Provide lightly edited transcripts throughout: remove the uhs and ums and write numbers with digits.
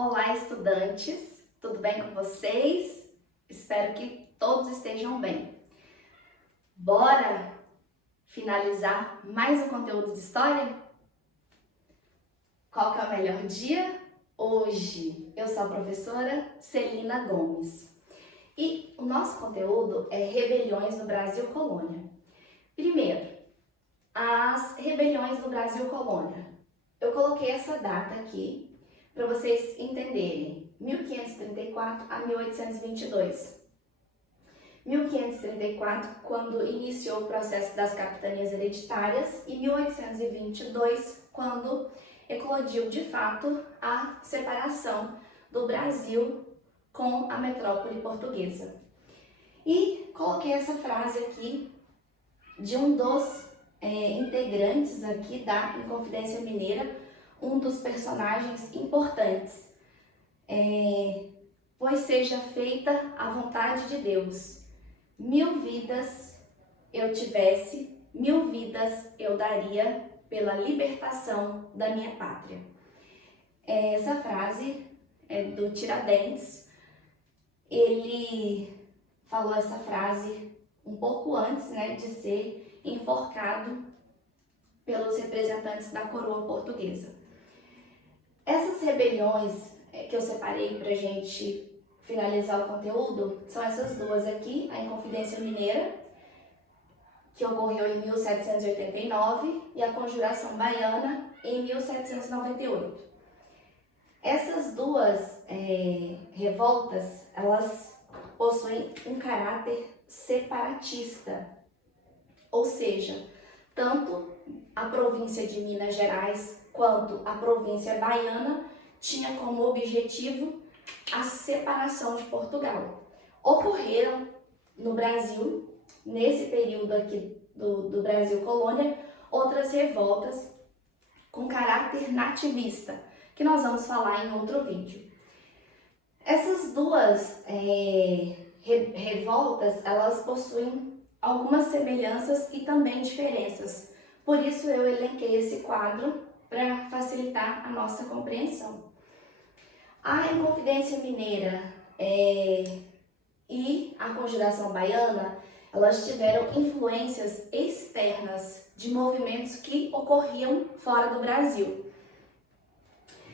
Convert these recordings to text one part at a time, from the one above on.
Olá, estudantes! Tudo bem com vocês? Espero que todos estejam bem. Bora finalizar mais um conteúdo de história? Qual que é o melhor dia? Hoje eu sou a professora Celina Gomes e o nosso conteúdo é Rebeliões no Brasil Colônia. Primeiro, as rebeliões no Brasil Colônia. Eu coloquei essa data aqui para vocês entenderem, 1534 a 1822. 1534, quando iniciou o processo das capitanias hereditárias, e 1822, quando eclodiu de fato a separação do Brasil com a metrópole portuguesa. E coloquei essa frase aqui de um dos integrantes aqui da Inconfidência Mineira, um dos personagens importantes. Pois seja feita a vontade de Deus. 1000 vidas eu tivesse, 1000 vidas eu daria pela libertação da minha pátria. Essa frase é do Tiradentes. Ele falou essa frase um pouco antes, de ser enforcado pelos representantes da coroa portuguesa. Essas rebeliões que eu separei para a gente finalizar o conteúdo são essas duas aqui: a Inconfidência Mineira, que ocorreu em 1789, e a Conjuração Baiana em 1798. Essas duas revoltas, elas possuem um caráter separatista, ou seja, tanto a província de Minas Gerais quanto a província baiana tinha como objetivo a separação de Portugal. Ocorreram no Brasil, nesse período aqui do Brasil Colônia, outras revoltas com caráter nativista, que nós vamos falar em outro vídeo. Essas duas revoltas, elas possuem algumas semelhanças e também diferenças. Por isso eu elenquei esse quadro para facilitar a nossa compreensão. A Inconfidência Mineira e a Conjuração Baiana, elas tiveram influências externas de movimentos que ocorriam fora do Brasil.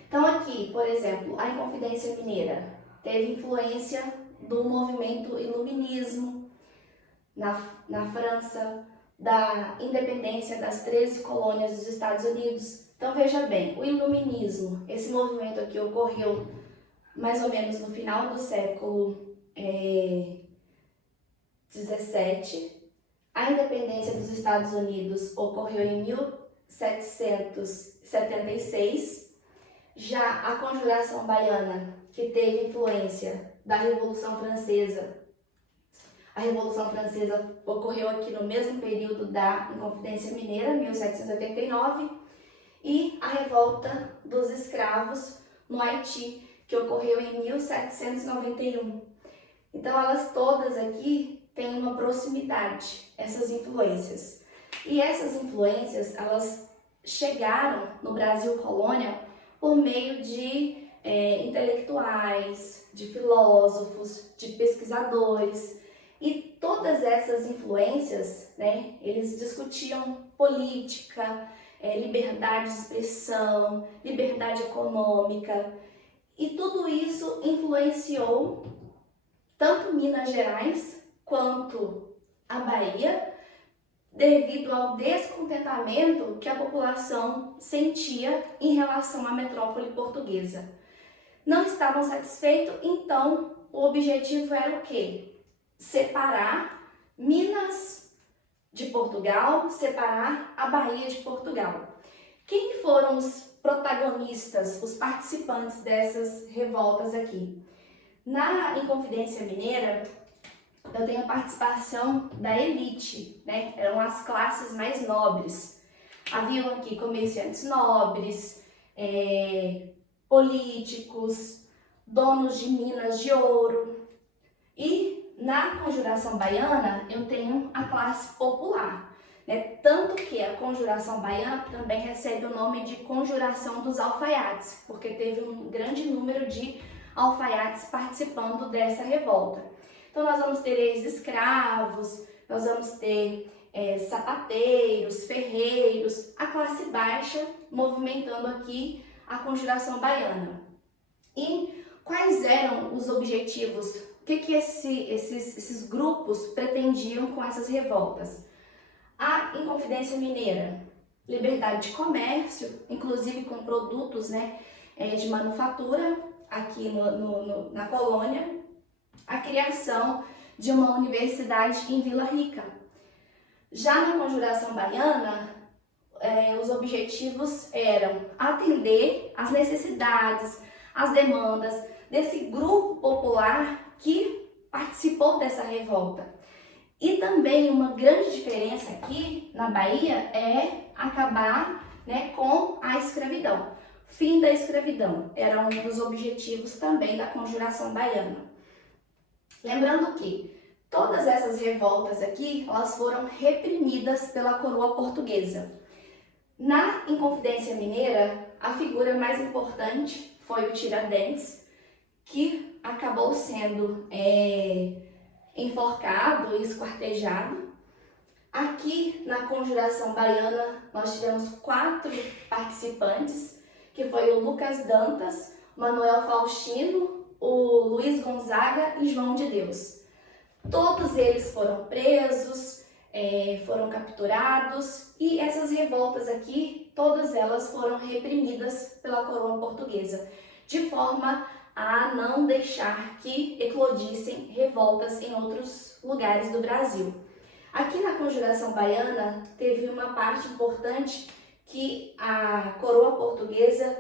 Então aqui, por exemplo, a Inconfidência Mineira teve influência do movimento iluminismo na França, da independência das 13 colônias dos Estados Unidos. Então veja bem, o iluminismo, esse movimento aqui ocorreu mais ou menos no final do século XVII. A independência dos Estados Unidos ocorreu em 1776. Já a Conjuração Baiana, que teve influência da Revolução Francesa, a Revolução Francesa ocorreu aqui no mesmo período da Inconfidência Mineira, 1789, e a Revolta dos Escravos no Haiti, que ocorreu em 1791. Então, elas todas aqui têm uma proximidade, essas influências. E essas influências, elas chegaram no Brasil Colônia por meio de intelectuais, de filósofos, de pesquisadores. E todas essas influências, eles discutiam política, liberdade de expressão, liberdade econômica, e tudo isso influenciou tanto Minas Gerais quanto a Bahia, devido ao descontentamento que a população sentia em relação à metrópole portuguesa. Não estavam satisfeitos, então o objetivo era o quê? Separar Minas de Portugal, separar a Bahia de Portugal. Quem foram os protagonistas, os participantes dessas revoltas aqui? Na Inconfidência Mineira, eu tenho a participação da elite, Eram as classes mais nobres. Haviam aqui comerciantes nobres, políticos, donos de minas de ouro. E na Conjuração Baiana, eu tenho a classe popular. né? Tanto que a Conjuração Baiana também recebe o nome de Conjuração dos Alfaiates, porque teve um grande número de alfaiates participando dessa revolta. Então nós vamos ter ex-escravos, nós vamos ter sapateiros, ferreiros, a classe baixa movimentando aqui a Conjuração Baiana. E quais eram os objetivos? O que esses grupos pretendiam com essas revoltas? A Inconfidência Mineira, liberdade de comércio, inclusive com produtos, né, de manufatura aqui na colônia, a criação de uma universidade em Vila Rica. Já na Conjuração Baiana, os objetivos eram atender às necessidades, às demandas desse grupo popular que participou dessa revolta. E também uma grande diferença aqui na Bahia é acabar, né, com a escravidão. Fim da escravidão era um dos objetivos também da Conjuração Baiana. Lembrando que todas essas revoltas aqui, elas foram reprimidas pela coroa portuguesa. Na Inconfidência Mineira, a figura mais importante foi o Tiradentes, que acabou sendo enforcado e esquartejado. Aqui na Conjuração Baiana, nós tivemos 4 participantes, que foi o Lucas Dantas, Manuel Faustino, o Luiz Gonzaga e João de Deus. Todos eles foram presos, foram capturados, e essas revoltas aqui, todas elas foram reprimidas pela coroa portuguesa, de forma a não deixar que eclodissem revoltas em outros lugares do Brasil. Aqui na Conjuração Baiana teve uma parte importante que a coroa portuguesa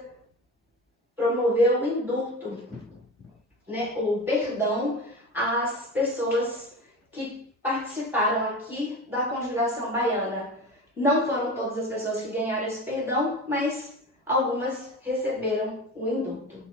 promoveu o indulto, né, o perdão às pessoas que participaram aqui da Conjuração Baiana. Não foram todas as pessoas que ganharam esse perdão, mas algumas receberam o indulto.